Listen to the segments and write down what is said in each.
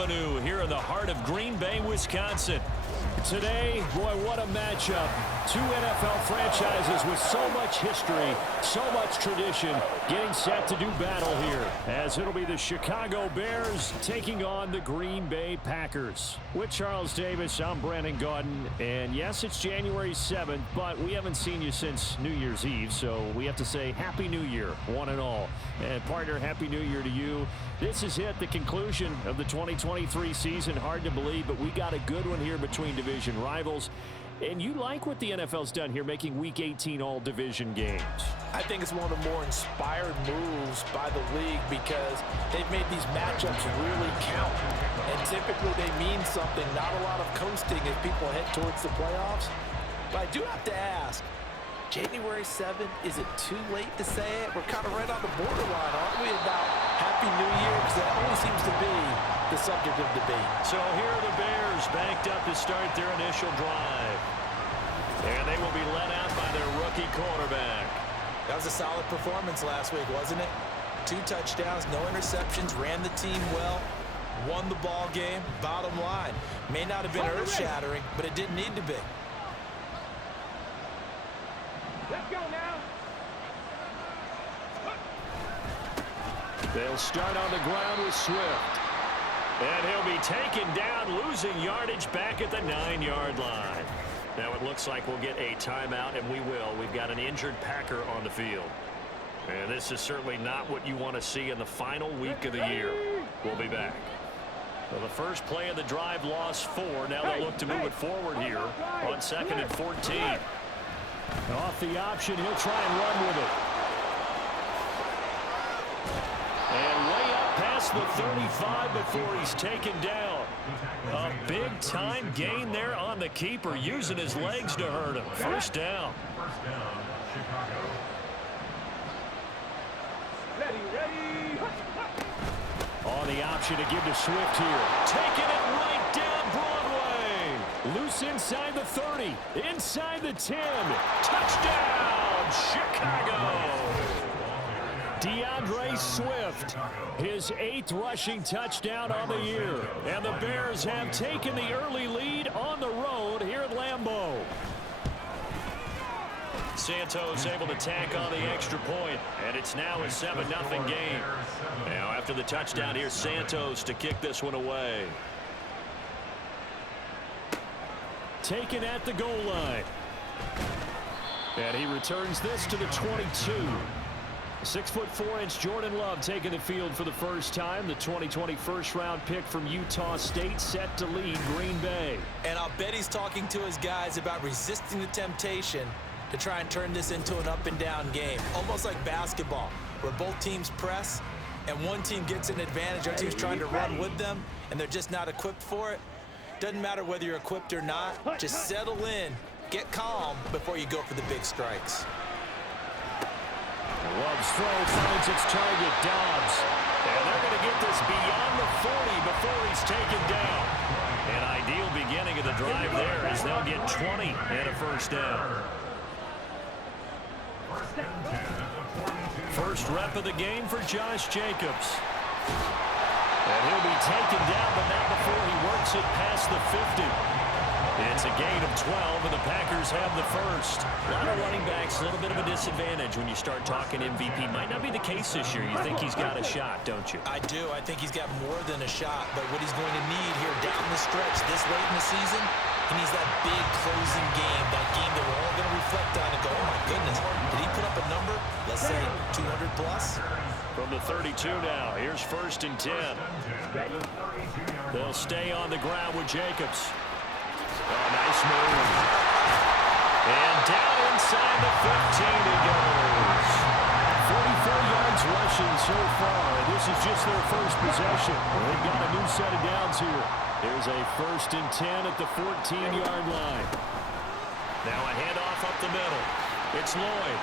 Avenue here in the heart of Green Bay, Wisconsin. Today, boy, what a matchup. Two NFL franchises with so much history, so much tradition, getting set to do battle here, as it'll be the Chicago Bears taking on the Green Bay Packers. With Charles Davis, I'm Brandon Gaudin, and yes, it's January 7th, but we haven't seen you since New Year's Eve, so we have to say Happy New Year, one and all. And partner, Happy New Year to you. This is it, the conclusion of the 2023 season. Hard to believe, but we got a good one here between division rivals. And you like what the NFL's done here, making Week 18 all-division games. I think it's one of the more inspired moves by the league because they've made these matchups really count. And typically they mean something, not a lot of coasting as people head towards the playoffs. But I do have to ask, January 7th, is it too late to say it? We're kind of right on the borderline, aren't we, about Happy New Year? Because that always seems to be the subject of debate. So here are the Bears backed up to start their initial drive. And they will be led out by their rookie quarterback. That was a solid performance last week, wasn't it? 2 touchdowns, no interceptions, ran the team well, won the ball game. Bottom line, may not have been earth-shattering, but it didn't need to be. Let's go now. They'll start on the ground with Swift. And he'll be taken down, losing yardage back at the 9-yard line. Now it looks like we'll get a timeout, and we will. We've got an injured Packer on the field. And this is certainly not what you want to see in the final week of the year. We'll be back. Well, the first play of the drive lost 4. Now they'll look to move it forward here on 2nd and 14. Off the option, he'll try and run with it. And way up past the 35 before he's taken down. A big-time gain there on the keeper, using his legs to hurt him. First down. Ready. On the option to give to Swift here. Taking it right down Broadway. Loose inside the 30. Inside the 10. Touchdown, Chicago. DeAndre Swift, his 8th rushing touchdown on the year. And the Bears have taken the early lead on the road here at Lambeau. Santos able to tack on the extra point, and it's now a 7-0 game. Now after the touchdown, here's Santos to kick this one away. Taken at the goal line. And he returns this to the 22. 6'4" Jordan Love taking the field for the first time. The 2020 first-round pick from Utah State set to lead Green Bay. And I'll bet he's talking to his guys about resisting the temptation to try and turn this into an up-and-down game. Almost like basketball, where both teams press, and one team gets an advantage, our team's trying to run with them, and they're just not equipped for it. Doesn't matter whether you're equipped or not. Just settle in, get calm before you go for the big strikes. Love's throw finds its target, Dobbs. And they're going to get this beyond the 40 before he's taken down. An ideal beginning of the drive there as they'll get 20 and a first down. First rep of the game for Josh Jacobs. And he'll be taken down, but not before he works it past the 50. It's a gain of 12, and the Packers have the first. A lot of running backs, a little bit of a disadvantage when you start talking MVP. Might not be the case this year. You think he's got a shot, don't you? I do. I think he's got more than a shot, but what he's going to need here down the stretch this late in the season, he needs that big closing game, that game that we're all going to reflect on and go, oh my goodness, did he put up a number, let's say 200 plus? From the 32 now, here's 1st and 10. They'll stay on the ground with Jacobs. Oh, nice move. And down inside the 15 he goes. 44 yards rushing so far, and this is just their first possession. They've got a new set of downs here. There's a 1st and 10 at the 14-yard line. Now a handoff up the middle. It's Lloyd.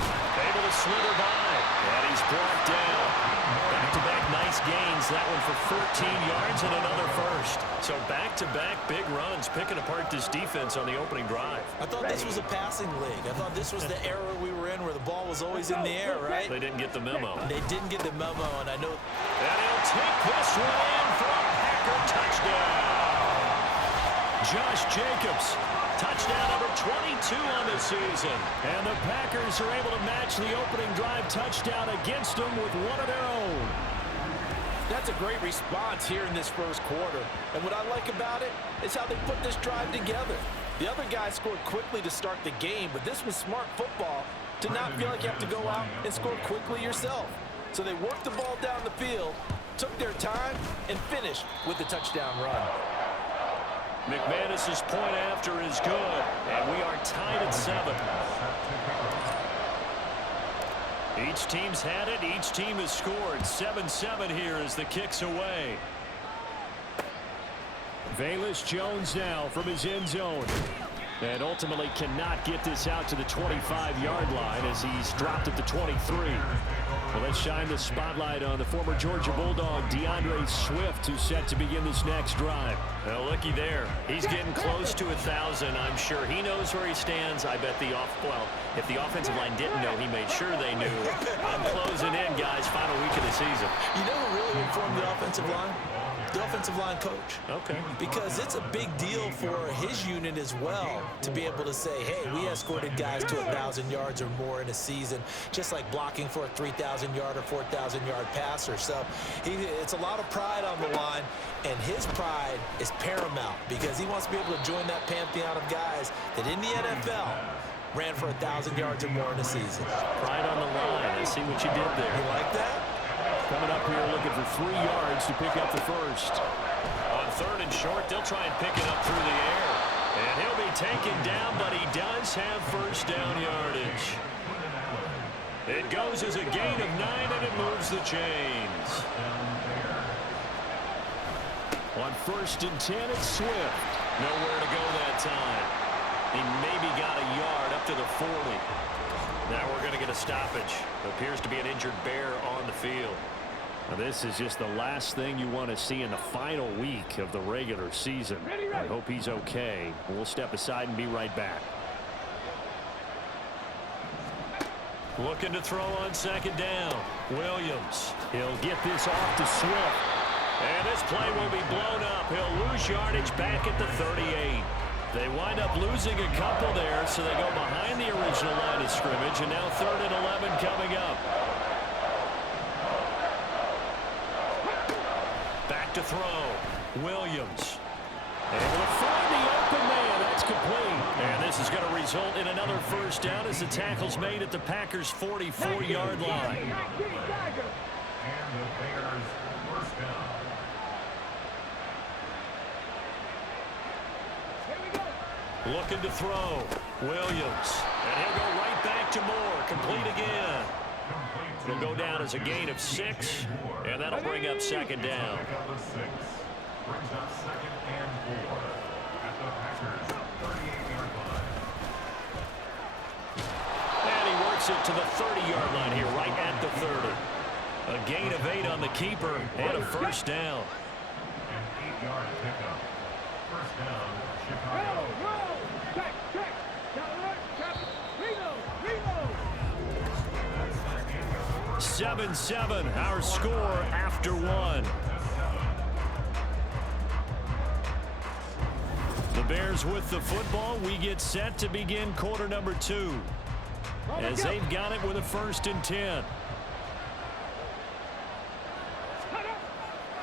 Able to slither by, and he's brought down. Back-to-back nice gains. That one for 14 yards and another first. So back-to-back big runs, picking apart this defense on the opening drive. I thought this was a passing league. I thought this was the era we were in where the ball was always in the air, right? They didn't get the memo. They didn't get the memo, and I know. And he'll take this one in for a Packer Josh Jacobs. Touchdown number 22 on the season. And the Packers are able to match the opening drive touchdown against them with one of their own. That's a great response here in this first quarter. And what I like about it is how they put this drive together. The other guy scored quickly to start the game, but this was smart football to not feel like you have to go out and score quickly yourself. So they worked the ball down the field, took their time, and finished with the touchdown run. McManus's point after is good, and we are tied at 7. Each team's had it. Each team has scored. 7-7 here as the kick's away. Velus Jones now from his end zone. And ultimately cannot get this out to the 25-yard line as he's dropped at the 23. Well, let's shine the spotlight on the former Georgia Bulldog, DeAndre Swift, who's set to begin this next drive. Well, looky there. He's getting close to 1,000, I'm sure. He knows where he stands. I bet if the offensive line didn't know, he made sure they knew. I'm closing in, guys. Final week of the season. You know who really informed the offensive line? The offensive line coach. Okay. Because it's a big deal for his unit as well to be able to say, hey, we escorted guys to 1,000 yards or more in a season, just like blocking for a 3,000-yard or 4,000-yard passer. So it's a lot of pride on the line, and his pride is paramount because he wants to be able to join that pantheon of guys that in the NFL ran for 1,000 yards or more in a season. Pride on the line. I see what you did there. You like that? Coming up here looking for 3 yards to pick up the first. On 3rd and short, they'll try and pick it up through the air. And he'll be taken down, but he does have first down yardage. It goes as a gain of 9, and it moves the chains. On 1st and 10, it's Swift. Nowhere to go that time. He maybe got a yard up to the 40. Now we're going to get a stoppage. Appears to be an injured Bear on the field. Now this is just the last thing you want to see in the final week of the regular season. I hope he's okay. We'll step aside and be right back. Looking to throw on 2nd down. Williams. He'll get this off to Swift. And this play will be blown up. He'll lose yardage back at the 38. They wind up losing a couple there, so they go behind the original line of scrimmage, and now 3rd and 11 coming up. Back to throw. Williams. Able to find the open man. That's complete. And this is going to result in another first down as the tackle's made at the Packers' 44-yard line. And the Bears first down. Looking to throw. Williams. And he'll go right back to Moore. Complete again. It'll go down as a gain of 6, and that'll bring up 2nd down. Brings up 2nd and 4 at the Packers' 38-yard line. And he works it to the 30-yard line here, right at the 30. A gain of 8 on the keeper and a first down. An 8-yard pickup. First down, Chicago. Check. Reload. 7-7, our score after 1. The Bears with the football. We get set to begin quarter number 2. As they've got it with a 1st and 10.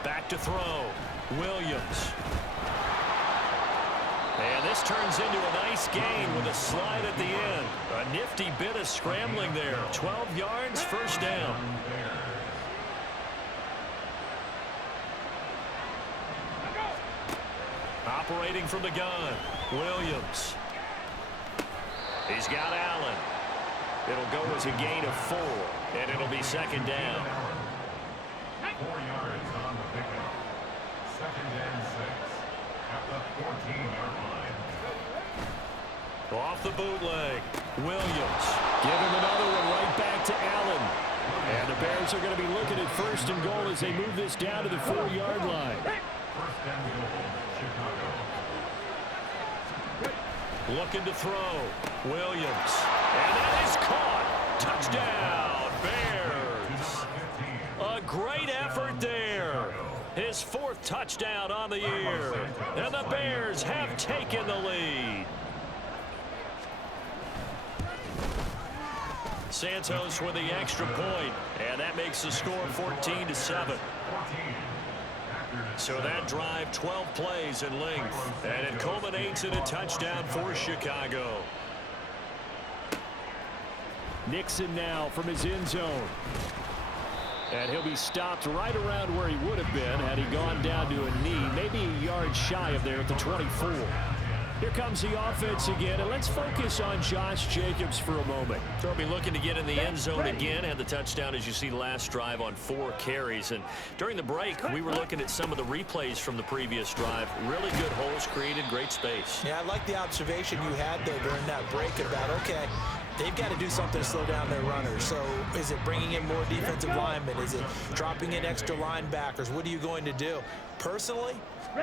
Back to throw. Williams. And this turns into a nice gain with a slide at the end. A nifty bit of scrambling there. 12 yards, first down. Operating from the gun. Williams. He's got Allen. It'll go as a gain of 4, and it'll be 2nd down. 4 yards on the pickup. 2nd and 6 at the 14-yard line. Off the bootleg. Williams. Give him another one right back to Allen. And the Bears are going to be looking at 1st and goal as they move this down to the 4-yard line. 1st and goal, Chicago. Looking to throw. Williams. And that is caught. Touchdown, Bears. A great effort there. His 4th touchdown on the year. And the Bears have taken the lead. Santos with the extra point, and that makes the score 14-7. So that drive, 12 plays in length, and it culminates in a touchdown for Chicago. Nixon now from his end zone. And he'll be stopped right around where he would have been had he gone down to a knee, maybe a yard shy of there at the 24. Here comes the offense again, and let's focus on Josh Jacobs for a moment. They'll be looking to get in the end zone again. Had the touchdown, as you see, last drive on 4 carries. And during the break, we were looking at some of the replays from the previous drive. Really good holes created, great space. Yeah, I like the observation you had there during that break about, okay, they've got to do something to slow down their runners. So is it bringing in more defensive linemen? Is it dropping in extra linebackers? What are you going to do? Personally,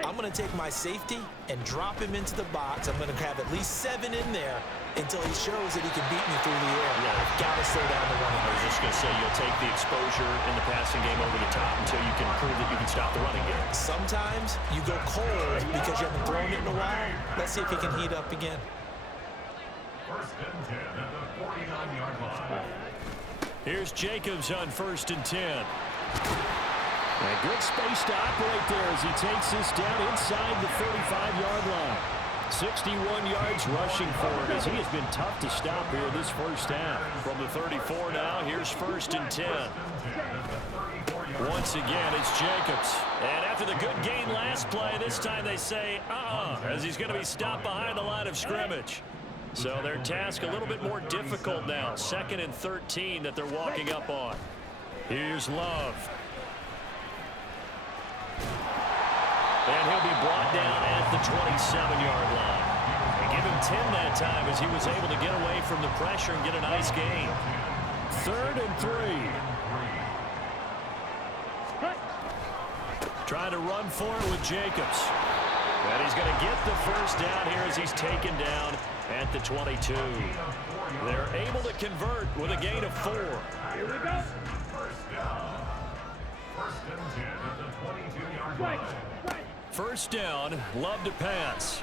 I'm going to take my safety and drop him into the box. I'm going to have at least 7 in there until he shows that he can beat me through the air. Yeah. Got to slow down the running. I was just going to say, you'll take the exposure in the passing game over the top until you can prove that you can stop the running game. Sometimes you go cold because you haven't thrown it in a while. Let's see if he can heat up again. First and 10 at the 49-yard line. Here's Jacobs on 1st and 10. A good space to operate there as he takes this down inside the 35-yard line. 61 yards rushing for him as he has been tough to stop here this first half. From the 34 now, here's 1st and 10. Once again, it's Jacobs. And after the good gain last play, this time they say, as he's going to be stopped behind the line of scrimmage. So their task a little bit more difficult now. 2nd and 13 that they're walking up on. Here's Love. And he'll be brought down at the 27-yard line. And give him 10 that time as he was able to get away from the pressure and get a nice gain. 3rd and 3. Trying to run for it with Jacobs. And he's going to get the first down here as he's taken down at the 22. They're able to convert with a gain of 4. Here we go. First down. 1st and 10 at the 22-yard line. First down, Love to pass.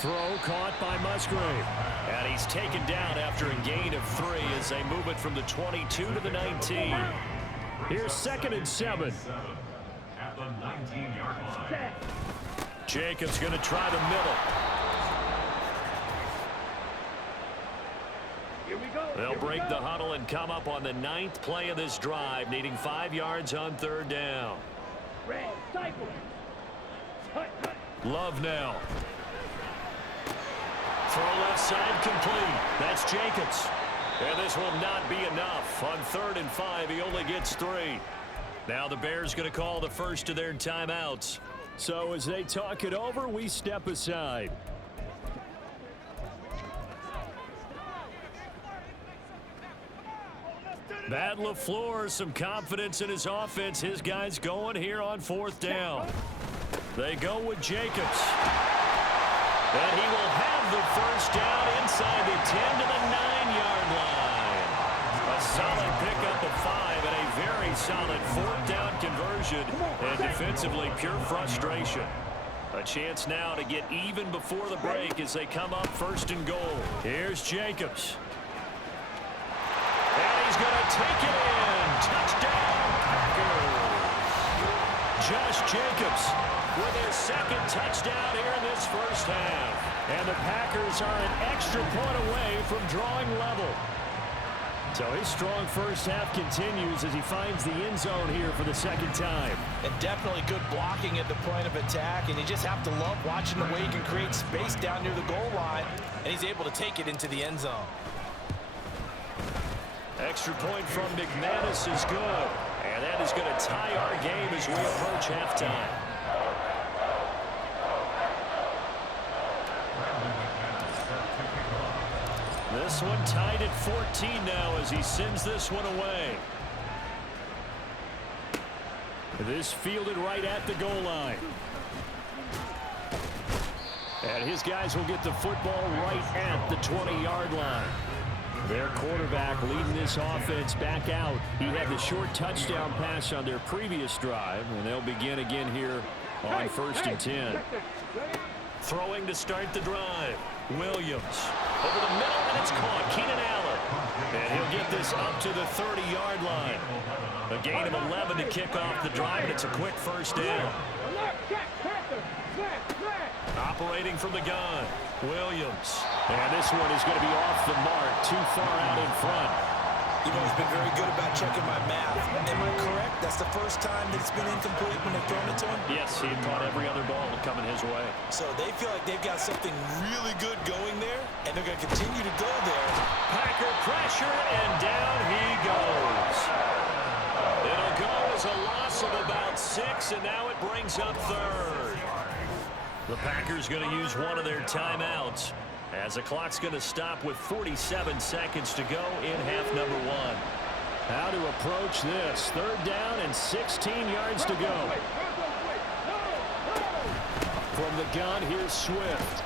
Throw caught by Musgrave. And he's taken down after a gain of 3 as they move it from the 22 to the 19. Here's 2nd and 7. At the 19-yard line. Jacobs going to try the middle. Here we go. They'll break the huddle and come up on the 9th play of this drive, needing 5 yards on 3rd down. Red, cycle. Love now. Throw left side complete. That's Jacobs. And this will not be enough. On 3rd and 5, he only gets 3. Now the Bears going to call the first of their timeouts. So as they talk it over, we step aside. Matt LaFleur, some confidence in his offense. His guys going here on 4th down. They go with Jacobs. And he will have the first down inside the 10 to the 9-yard line. A solid pickup of 5 and a very solid 4th down conversion. And defensively, pure frustration. A chance now to get even before the break as they come up 1st and goal. Here's Jacobs. And he's going to take it in. Touchdown, Packers. Josh Jacobs With his 2nd touchdown here in this first half. And the Packers are an extra point away from drawing level. So his strong first half continues as he finds the end zone here for the 2nd time. And definitely good blocking at the point of attack. And you just have to love watching the way he can create space down near the goal line. And he's able to take it into the end zone. Extra point from McManus is good. And that is going to tie our game as we approach halftime. This one tied at 14 now as he sends this one away. This fielded right at the goal line. And his guys will get the football right at the 20-yard line. Their quarterback leading this offense back out. He had the short touchdown pass on their previous drive, and they'll begin again here on 1st and 10. Throwing to start the drive. Williams over the middle, and it's caught. Keenan Allen. And he'll get this up to the 30-yard line. A gain of 11 to kick off the drive, and it's a quick first down. Operating from the gun, Williams. And this one is going to be off the mark, too far out in front. You know, he's been very good about checking my math. Am I correct? That's the first time that it's been incomplete when they've thrown it to him? Yes, he had caught every other ball coming his way. So they feel like they've got something really good going there, and they're going to continue to go there. Packer pressure, and down he goes. It'll go as a loss of about 6, and now it brings up 3rd. The Packers going to use one of their timeouts as the clock's going to stop with 47 seconds to go in half number 1. How to approach this. 3rd down and 16 yards to go. From the gun, here's Swift.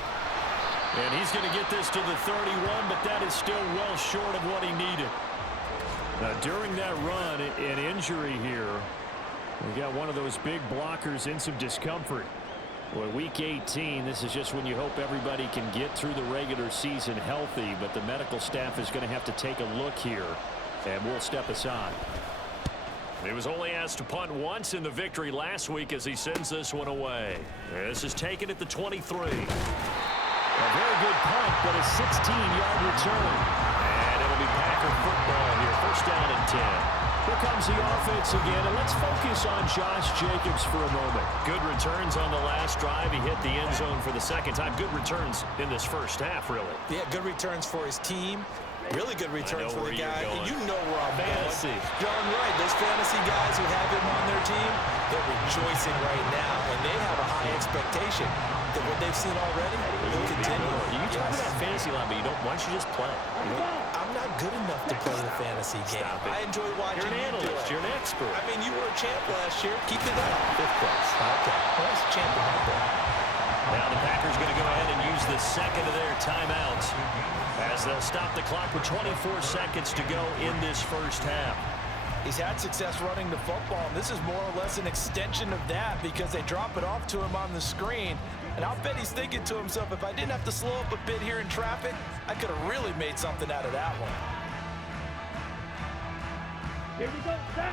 And he's going to get this to the 31, but that is still well short of what he needed. Now, during that run, an injury here. We got one of those big blockers in some discomfort. Well, week 18, this is just when you hope everybody can get through the regular season healthy, but the medical staff is going to have to take a look here, and we'll step aside. He was only asked to punt once in the victory last week as he sends this one away. This is taken at the 23. A very good punt, but a 16-yard return. And it'll be Packer football here, 1st down and 10. Here comes the offense again, and let's focus on Josh Jacobs for a moment. Good returns on the last drive. He hit the end zone for the 2nd time. Good returns in this first half, really. Yeah, good returns for his team. Really good returns for the guy. And you know where I'm fantasy going. Darn right. Those fantasy guys who have him on their team, they're rejoicing right now, and they have a high expectation that what they've seen already will continue. You talk about fantasy line, but you don't. Why don't you just play? I'm not good enough to play the fantasy game. I enjoy watching. You're an analyst. You're an expert. I mean, you were a champ last year. Keep it up. 5th place. Okay. Well, that's a champion right there. Now the Packers going to go ahead and use the 2nd of their timeouts as they'll stop the clock with 24 seconds to go in this first half. He's had success running the football, and this is more or less an extension of that because they drop it off to him on the screen. And I'll bet he's thinking to himself, if I didn't have to slow up a bit here in traffic, I could have really made something out of that one. Here we go, set.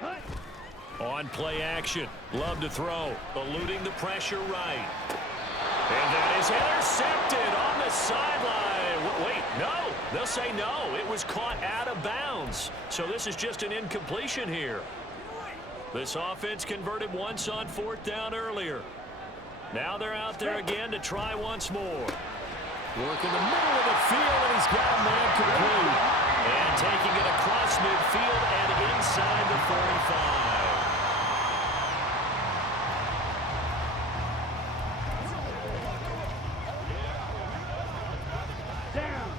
Cut. On play action, Love to throw, eluding the pressure right. And that is intercepted on the sideline. Wait, no. They'll say no. It was caught out of bounds. So this is just an incompletion here. This offense converted once on 4th down earlier. Now they're out there again to try once more. Work in the middle of the field, and he's got a man complete. And taking it across midfield and inside the 45.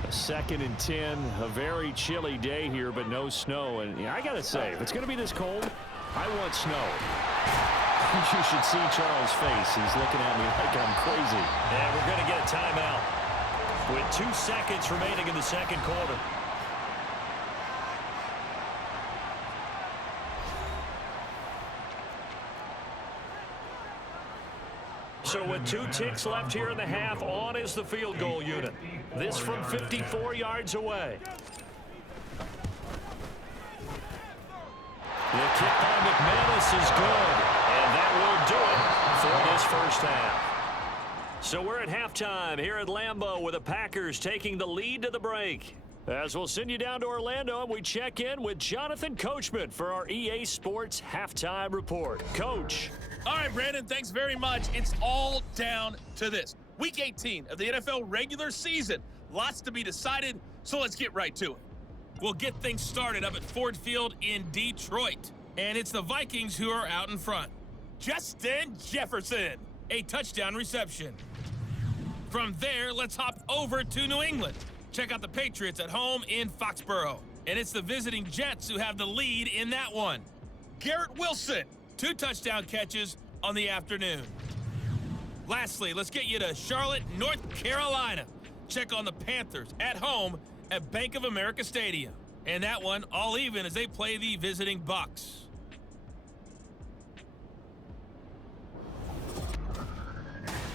A 2nd and 10, a very chilly day here, but no snow. And I got to say, if it's going to be this cold, I want snow. You should see Charles' face. He's looking at me like I'm crazy. And we're going to get a timeout with 2 seconds remaining in the 2nd quarter. So with 2 ticks left here in the half, on is the field goal unit. This from 54 yards away. The kick by McManus is good, and that will do it for this first half. So we're at halftime here at Lambeau with the Packers taking the lead to the break. As we'll send you down to Orlando, and we check in with Jonathan Coachman for our EA Sports Halftime Report. Coach. All right, Brandon, thanks very much. It's all down to this. Week 18 of the NFL regular season. Lots to be decided, so let's get right to it. We'll get things started up at Ford Field in Detroit. And it's the Vikings who are out in front. Justin Jefferson, a touchdown reception. From there, let's hop over to New England. Check out the Patriots at home in Foxborough. And it's the visiting Jets who have the lead in that one. Garrett Wilson, 2 touchdown catches on the afternoon. Lastly, let's get you to Charlotte, North Carolina. Check on the Panthers at home at Bank of America Stadium. And that one all even as they play the visiting Bucs.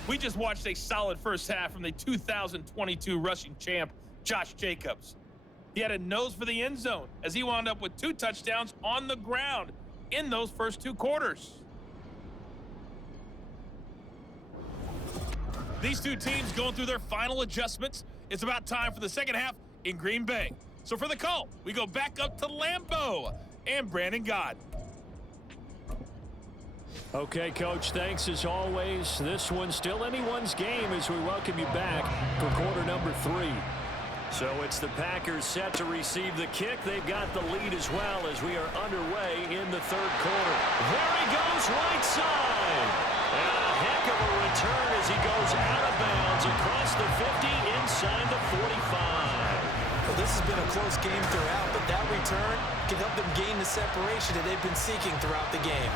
We just watched a solid first half from the 2022 rushing champ, Josh Jacobs. He had a nose for the end zone as he wound up with 2 touchdowns on the ground in those first 2 quarters. These two teams going through their final adjustments. It's about time for the second half in Green Bay. So for the call, we go back up to Lambeau and Brandon Gaudin. Okay, Coach, thanks as always. This one's still anyone's game as we welcome you back for quarter number 3. So it's the Packers set to receive the kick. They've got the lead as well as we are underway in the third quarter. There he goes, right side. And a heck of a return as he goes out of bounds across the 50 inside the 45. Well, this has been a close game throughout, but that return can help them gain the separation that they've been seeking throughout the game.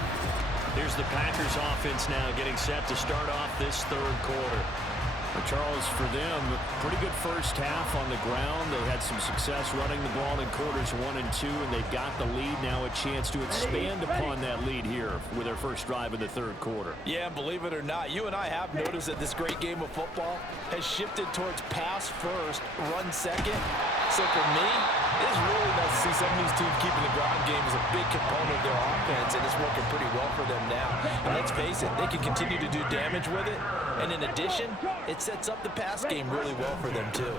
Here's the Packers offense now getting set to start off this third quarter. Charles, for them, pretty good first half on the ground. They had some success running the ball in quarters 1 and 2, and they got the lead. Now a chance to expand upon that lead here with their first drive in the third quarter. Yeah, believe it or not, you and I have noticed that this great game of football has shifted towards pass first, run second. So for me, it is really nice to see some of these teams keeping the ground game as a big component of their offense, and it's working pretty well for them now. And let's face it, they can continue to do damage with it. And in addition, it sets up the pass game really well for them, too.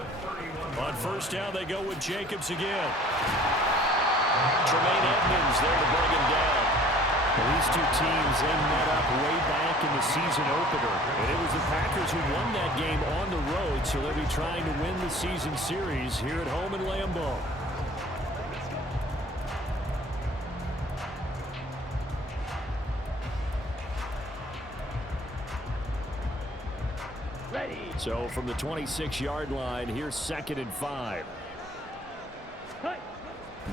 On first down, they go with Jacobs again. Tremaine Edmonds there to bring him down. Well, these two teams, they met up way back in the season opener. And it was the Packers who won that game on the road, so they'll be trying to win the season series here at home in Lambeau. So from the 26-yard line, here's 2nd and 5.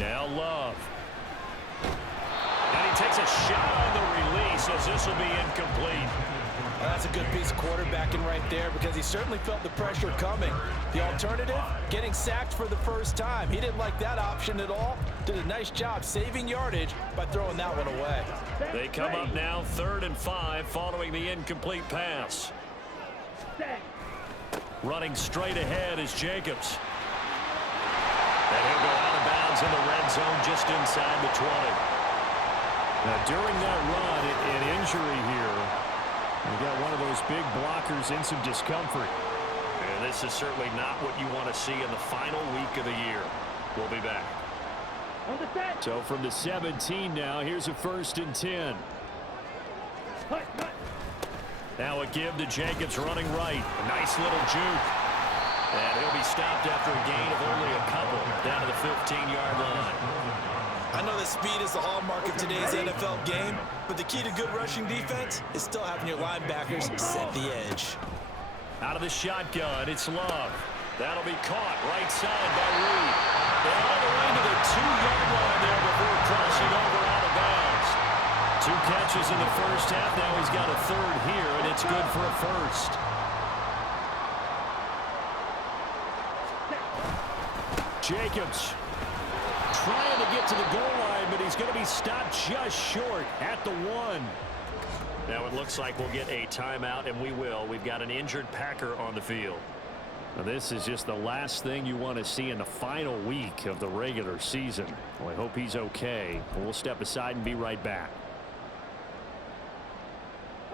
Now Love. And he takes a shot on the release as this will be incomplete. That's a good piece of quarterbacking right there because he certainly felt the pressure coming. The alternative, getting sacked for the first time. He didn't like that option at all. Did a nice job saving yardage by throwing that one away. They come up now 3rd and 5 following the incomplete pass. Running straight ahead is Jacobs. And he'll go out of bounds in the red zone just inside the 20. Now, during that run, an injury here. We got one of those big blockers in some discomfort. And this is certainly not what you want to see in the final week of the year. We'll be back. So from the 17 now, here's a 1st and 10. Now a give to Jacobs running right. A nice little juke. And he'll be stopped after a gain of only a couple down to the 15-yard line. I know that speed is the hallmark of today's NFL game, but the key to good rushing defense is still having your linebackers set the edge. Out of the shotgun, it's Love. That'll be caught right side by Reed. And all the way to the 2-yard line there before crossing over out of bounds. 2 catches in the first half. Now he's got a 3rd here, and it's good for a 1st. Jacobs trying to get to the goal line, but he's going to be stopped just short at the 1. Now it looks like we'll get a timeout, and we will. We've got an injured Packer on the field. Now, this is just the last thing you want to see in the final week of the regular season. Well, I hope he's okay. We'll step aside and be right back.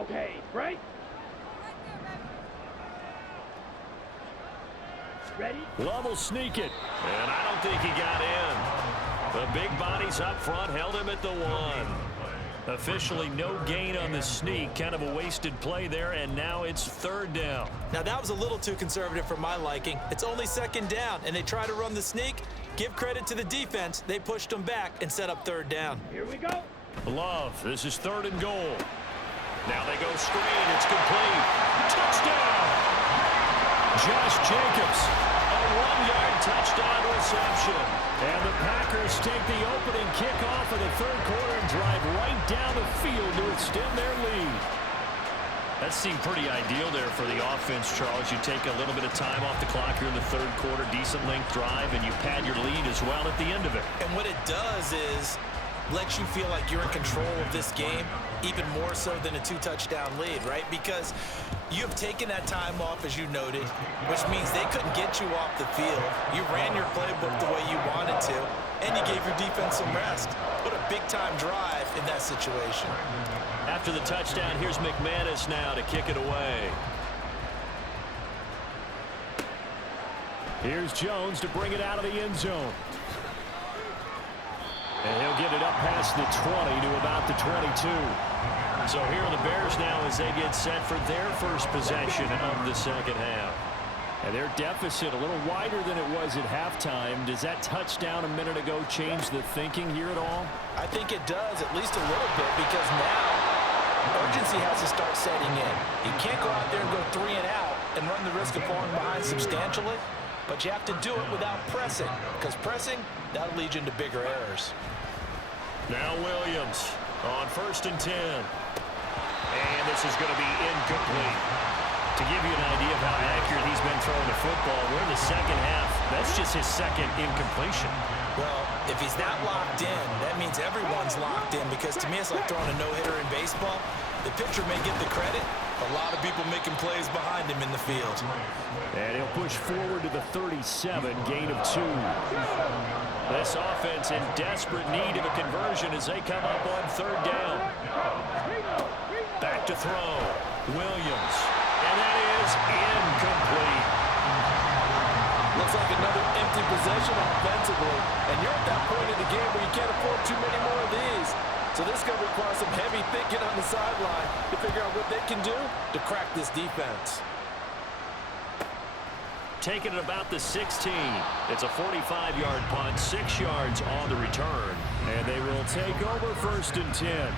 Okay, right? Ready? Love will sneak it. And I don't think he got in. The big bodies up front held him at the 1. Officially no gain on the sneak. Kind of a wasted play there, and now it's 3rd down. Now that was a little too conservative for my liking. It's only 2nd down, and they try to run the sneak. Give credit to the defense. They pushed them back and set up 3rd down. Here we go. Love, this is 3rd and goal. Now they go screen. It's complete. Touchdown! Josh Jacobs. A 1-yard touchdown reception. And the Packers take the opening kickoff of the third quarter and drive right down the field to extend their lead. That seemed pretty ideal there for the offense, Charles. You take a little bit of time off the clock here in the third quarter, decent length drive, and you pad your lead as well at the end of it. And what it does is lets you feel like you're in control of this game, even more so than a 2-touchdown lead, right? Because you have taken that time off, as you noted, which means they couldn't get you off the field. You ran your playbook the way you wanted to, and you gave your defense some rest. What a big-time drive in that situation. After the touchdown, here's McManus now to kick it away. Here's Jones to bring it out of the end zone. And he'll get it up past the 20 to about the 22. So here are the Bears now as they get set for their first possession of the second half. And their deficit a little wider than it was at halftime. Does that touchdown a minute ago change the thinking here at all? I think it does, at least a little bit, because now urgency has to start setting in. You can't go out there and go 3 and out and run the risk of falling behind substantially, but you have to do it without pressing, because pressing, that'll lead you into bigger errors. Now Williams on 1st and 10. And this is going to be incomplete. To give you an idea of how accurate he's been throwing the football, we're in the second half. That's just his second incompletion. Well, if he's not locked in, that means everyone's locked in, because to me it's like throwing a no-hitter in baseball. The pitcher may get the credit, a lot of people making plays behind him in the field. And he'll push forward to the 37, gain of 2. This offense in desperate need of a conversion as they come up on 3rd down. Back to throw. Williams. And that is incomplete. Looks like another empty possession offensively. And you're at that point in the game where you can't afford too many more of these. So this is going to require some heavy thinking on the sideline to figure out what they can do to crack this defense. Taking it about the 16. It's a 45-yard punt, 6 yards on the return. And they will take over 1st and 10.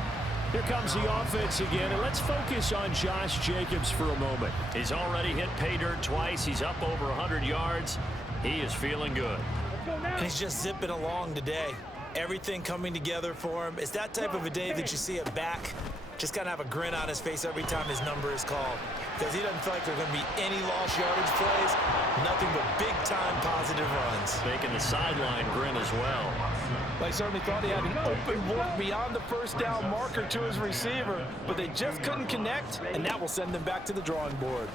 Here comes the offense again, and let's focus on Josh Jacobs for a moment. He's already hit pay dirt twice. He's up over 100 yards. He is feeling good. And he's just zipping along today. Everything coming together for him. It's that type of a day that you see a back just kind of have a grin on his face every time his number is called, because he doesn't feel like there are going to be any lost yardage plays, nothing but big-time positive runs. Making the sideline grin as well. They certainly thought he had an open look beyond the 1st down marker to his receiver, but they just couldn't connect, and that will send them back to the drawing board.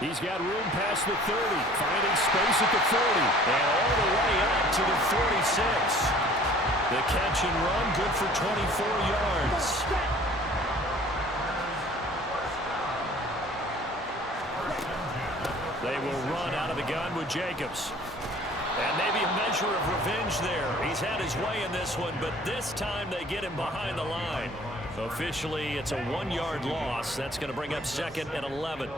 He's got room past the 30, finding space at the 40, and all the way up to the 46. The catch and run, good for 24 yards. They will run out of the gun with Jacobs. And maybe a measure of revenge there. He's had his way in this one, but this time they get him behind the line. Officially, it's a 1-yard loss. That's going to bring up 2nd and 11.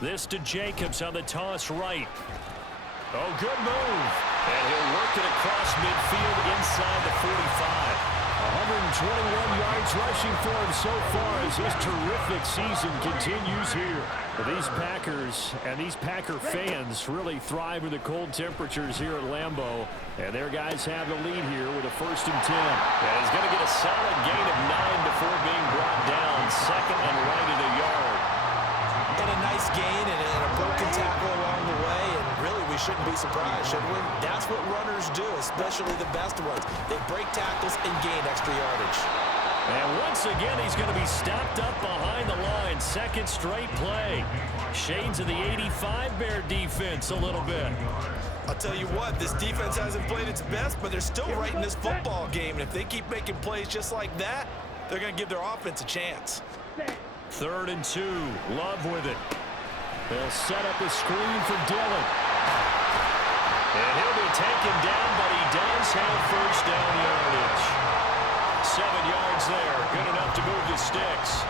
This to Jacobs on the toss right. Oh, good move. And he'll work it across midfield inside the 45. 121 yards rushing for him so far as his terrific season continues here. These Packers and these Packer fans really thrive in the cold temperatures here at Lambeau. And their guys have the lead here with a 1st and 10. And he's going to get a solid gain of 9 before being brought down. 2nd and right at a yard. And a nice gain and a broken tackle along the way. And really, we shouldn't be surprised, should we? That's what runners do, especially the best ones. They break tackles and gain extra yardage. And once again, he's going to be stopped up behind the line. 2nd straight play. Shades of the 85 Bear defense a little bit. I'll tell you what, this defense hasn't played its best, but they're still right in this football game. And if they keep making plays just like that, they're going to give their offense a chance. 3rd and 2. Love with it. They'll set up a screen for Dillon. And he'll be taken down, but he does have 1st down yardage. 7 yards there. Good enough to move the sticks.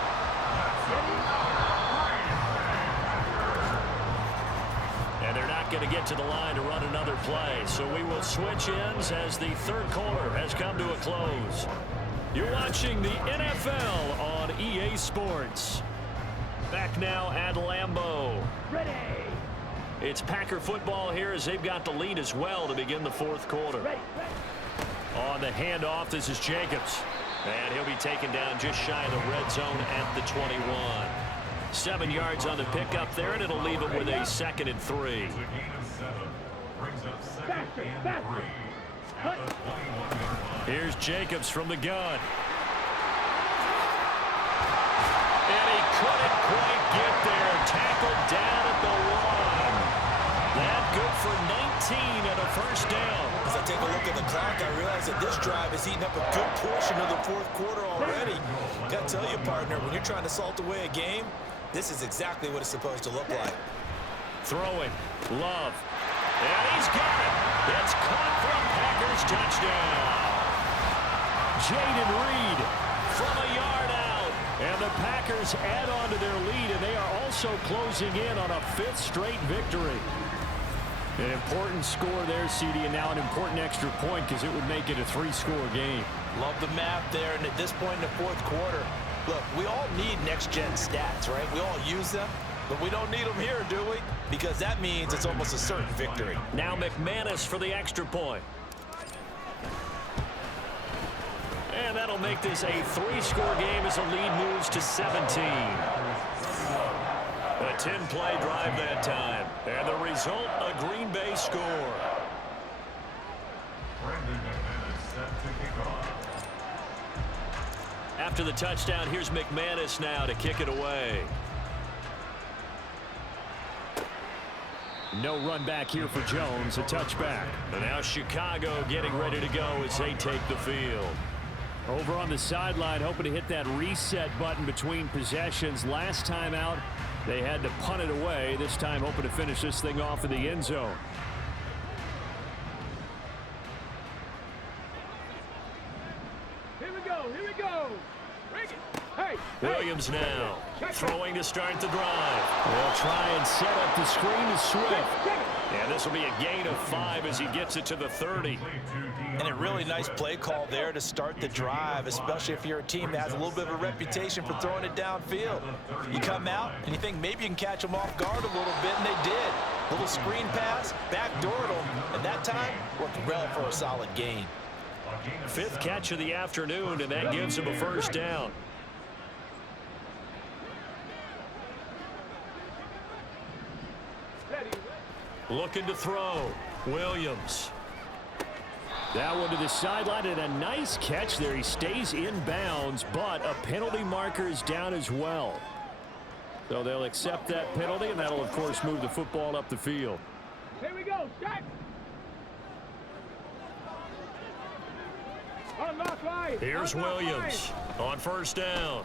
And they're not going to get to the line to run another play. So we will switch ends as the 3rd quarter has come to a close. You're watching the NFL on EA Sports. Back now at Lambeau. Ready. It's Packer football here as they've got the lead as well to begin the 4th quarter. Ready. On the handoff, this is Jacobs. And he'll be taken down just shy of the red zone at the 21. 7 yards on the pickup there, and it'll leave him with a 2nd and 3. It's a gain of 7. Brings up 2nd and 3 at the 21-yard line. Here's Jacobs from the gun. And he couldn't quite get there. Tackled down at the 1. That good for 19 and a first down. As I take a look at the clock, I realize that this drive has eaten up a good portion of the 4th quarter already. Got to tell you, partner, when you're trying to salt away a game, this is exactly what it's supposed to look like. Throwing. Love. And he's got it. It's caught for a Packers touchdown. Jaden Reed from a yard out. And the Packers add on to their lead, and they are also closing in on a 5th straight victory. An important score there, CD, and now an important extra point because it would make it a 3-score game. Love the math there, and at this point in the 4th quarter, look, we all need next-gen stats, right? We all use them, but we don't need them here, do we? Because that means it's almost a certain victory. Now McManus for the extra point. And that'll make this a 3-score game as the lead moves to 17. A 10-play drive that time. And the result, a Green Bay score. Brandon McManus set to kick off. After the touchdown, here's McManus now to kick it away. No run back here for Jones, a touchback. And now Chicago getting ready to go as they take the field. Over on the sideline, hoping to hit that reset button between possessions. Last time out, they had to punt it away. This time, hoping to finish this thing off in the end zone. Here we go. Here we go. Bring it. Hey. Williams now throwing to start the drive. They'll try and set up the screen to Swift. And this will be a gain of 5 as he gets it to the 30. And a really nice play call there to start the drive, especially if you're a team that has a little bit of a reputation for throwing it downfield. You come out and you think maybe you can catch them off guard a little bit, and they did. Little screen pass, backdoored them, and that time worked well for a solid gain. 5th catch of the afternoon, and that gives him a first down. Looking to throw. Williams. That one to the sideline, and a nice catch there. He stays in bounds, but a penalty marker is down as well. So they'll accept that penalty, and that'll, of course, move the football up the field. Here we go. Check. Unlock line. Here's Unlock Williams line. on first down.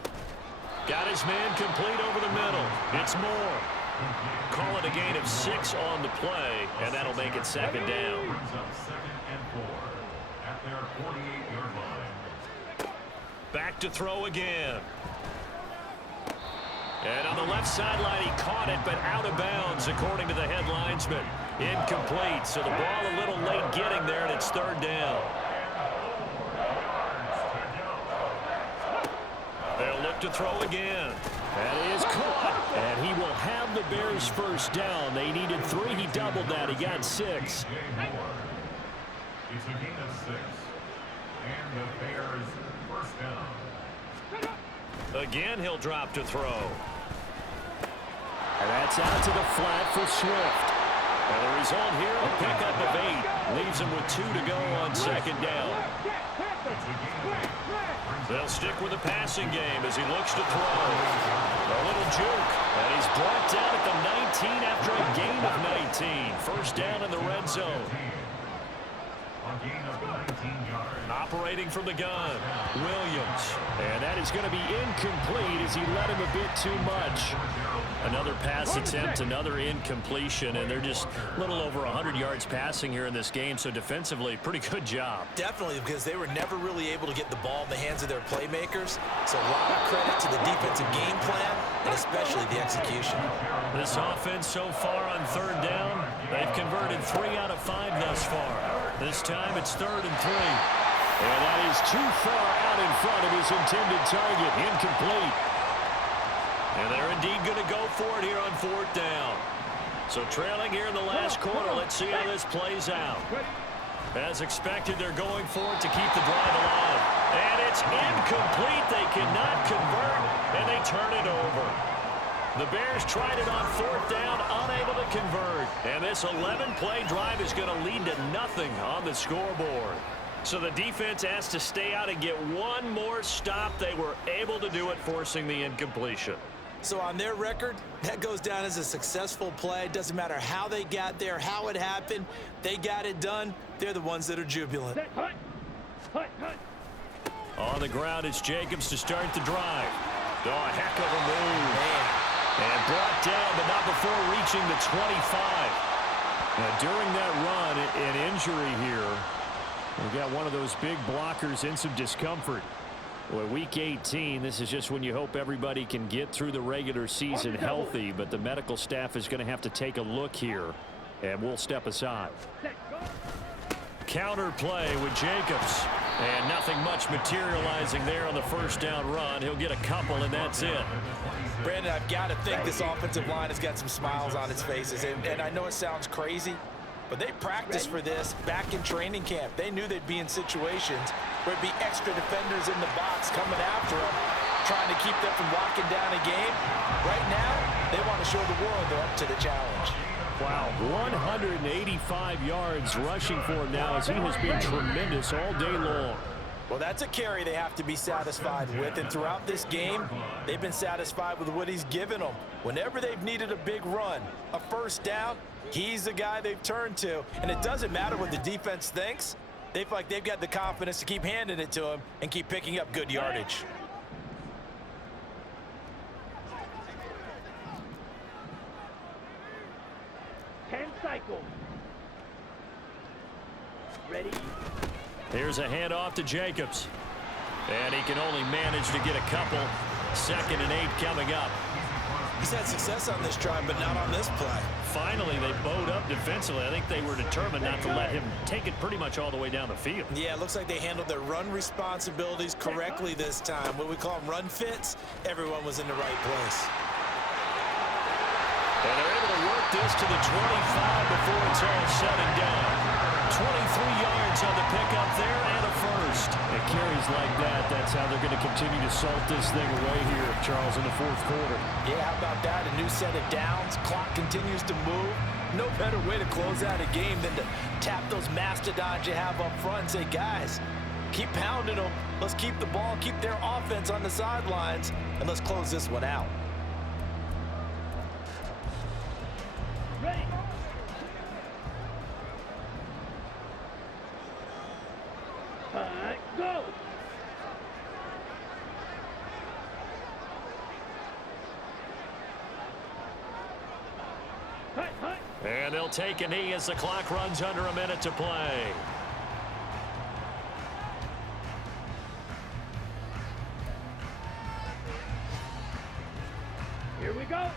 Got his man complete over the middle. It's Moore. Call it a gain of 6 on the play, and that'll make it 2nd down. Brings up 2nd and 4 at their 48-yard line. Back to throw again. And on the left sideline, he caught it, but out of bounds, according to the head linesman. Incomplete, so the ball a little late getting there, and it's 3rd down. They'll look to throw again. That is caught, and he will have the Bears first down. They needed 3. He doubled that. He got 6. It's a gain of 6. And the Bears first down. Again, he'll drop to throw. And that's out to the flat for Swift. And the result here, a pickup of 8. Leaves him with 2 to go on 2nd down. They'll stick with the passing game as he looks to throw. A little juke, and he's brought down at the 19 after a gain of 19. First down in the red zone. A gain of 19 yards. Operating from the gun, Williams. And that is going to be incomplete as he let him a bit too much. Another pass attempt, another incompletion, and they're just a little over 100 yards passing here in this game, so defensively, pretty good job. Definitely, because they were never really able to get the ball in the hands of their playmakers. So a lot of credit to the defensive game plan, and especially the execution. This offense so far on 3rd down, they've converted 3 out of 5 thus far. This time it's 3rd and 3. And that is too far out in front of his intended target. Incomplete. And they're indeed going to go for it here on 4th down. So trailing here in the last quarter. Let's see how this plays out. As expected, they're going for it to keep the drive alive. And it's incomplete. They cannot convert, and they turn it over. The Bears tried it on 4th down, unable to convert. And this 11-play drive is going to lead to nothing on the scoreboard. So the defense has to stay out and get one more stop. They were able to do it, forcing the incompletion. So on their record, that goes down as a successful play. It doesn't matter how they got there, how it happened. They got it done. They're the ones that are jubilant. Hut. Hut, hut. On the ground, it's Jacobs to start the drive. Oh, a heck of a move. Man. And brought down, but not before reaching the 25. Now, during that run, an injury here. We got one of those big blockers in some discomfort. Well, week 18, this is just when you hope everybody can get through the regular season healthy, but the medical staff is going to have to take a look here, and we'll step aside. Counter play with Jacobs, and nothing much materializing there on the 1st down run. He'll get a couple, and that's it. Brandon, I've got to think this offensive line has got some smiles on its faces, and I know it sounds crazy, but they practiced for this back in training camp. They knew they'd be in situations where it'd be extra defenders in the box coming after them, trying to keep them from locking down a game. Right now, they want to show the world they're up to the challenge. Wow, 185 yards rushing for him now as he has been tremendous all day long. Well, that's a carry they have to be satisfied with, and throughout this game, they've been satisfied with what he's given them. Whenever they've needed a big run, a 1st down, he's the guy they've turned to, and it doesn't matter what the defense thinks. They feel like they've got the confidence to keep handing it to him and keep picking up good yardage. Cycle. Ready? Here's a handoff to Jacobs. And he can only manage to get a couple. 2nd and 8 coming up. He's had success on this drive, but not on this play. Finally, they bowed up defensively. I think they were determined not to let him take it pretty much all the way down the field. Yeah, it looks like they handled their run responsibilities correctly this time. What we call them run fits, everyone was in the right place. And they're able to work this to the 25 before it's all said and done. 23 yards on the pickup there and a 1st. It carries like that. That's how they're going to continue to salt this thing away here, Charles, in the 4th quarter. Yeah, how about that? A new set of downs. Clock continues to move. No better way to close out a game than to tap those mastodons you have up front and say, guys, keep pounding them. Let's keep the ball, keep their offense on the sidelines, and let's close this one out. Ready? Go! Hut. And they'll take a knee as the clock runs under a minute to play. Here we go.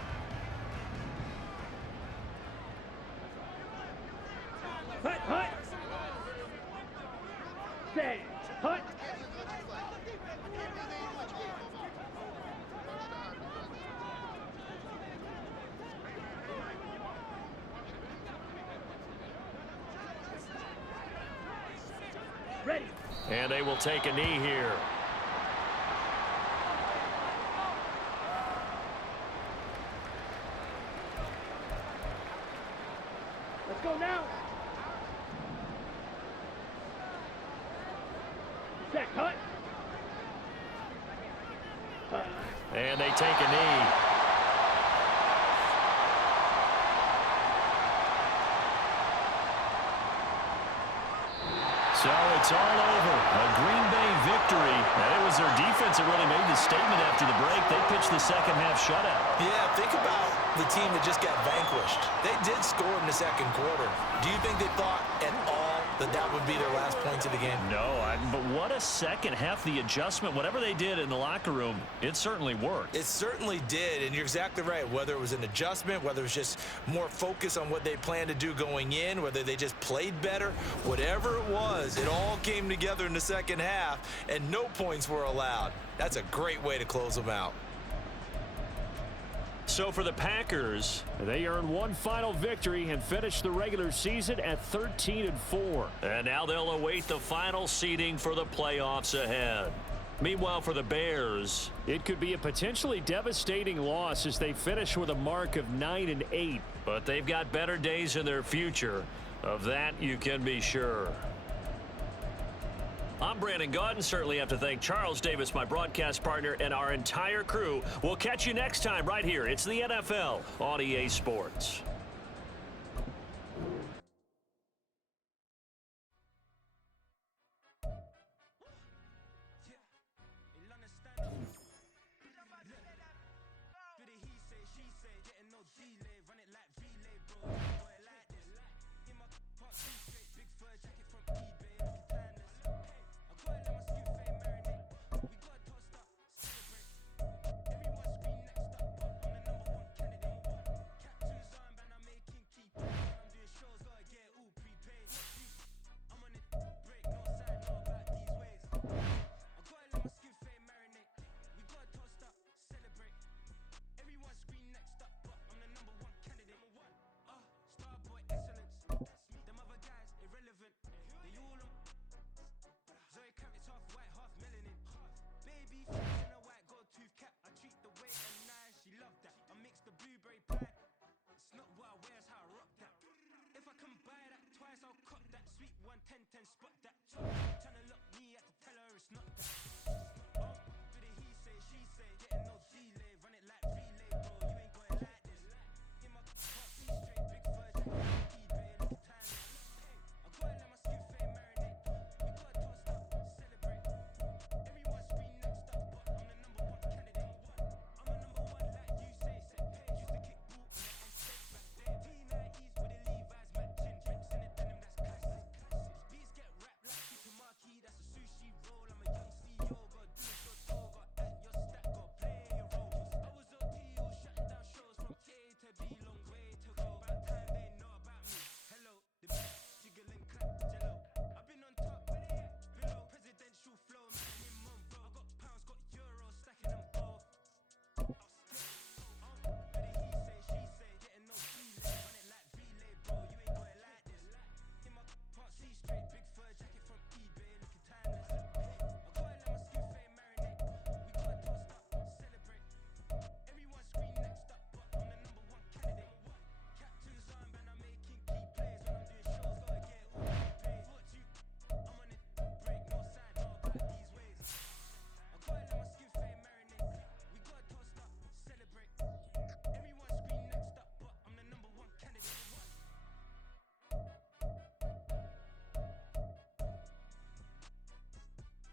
Hut. Say, hut. Ready. And they will take a knee here. Let's go now. Set, hut. And they take a knee. So it's all over. A Green Bay victory. And it was their defense that really made the statement after the break. They pitched the 2nd half shutout. Yeah, think about the team that just got vanquished. They did score in the 2nd quarter. Do you think they thought at all that that would be their last points of the game? No, but what a 2nd half. The adjustment, whatever they did in the locker room, it certainly worked. It certainly did, and you're exactly right. Whether it was an adjustment, whether it was just more focus on what they planned to do going in, whether they just played better, whatever it was, it all came together in the 2nd half, and no points were allowed. That's a great way to close them out. So for the Packers, They earned one final victory and finished the regular season at 13-4. and now they'll await the final seeding for the playoffs ahead. Meanwhile, for the Bears, It could be a potentially devastating loss as they finish with a mark of 9-8. but they've got better days in their future. Of that, you can be sure. I'm Brandon Gaudin. Certainly have to thank Charles Davis, my broadcast partner, and our entire crew. We'll catch you next time right here. It's the NFL on EA Sports. Do the he say, she say, getting no delay, run it like relay, bro.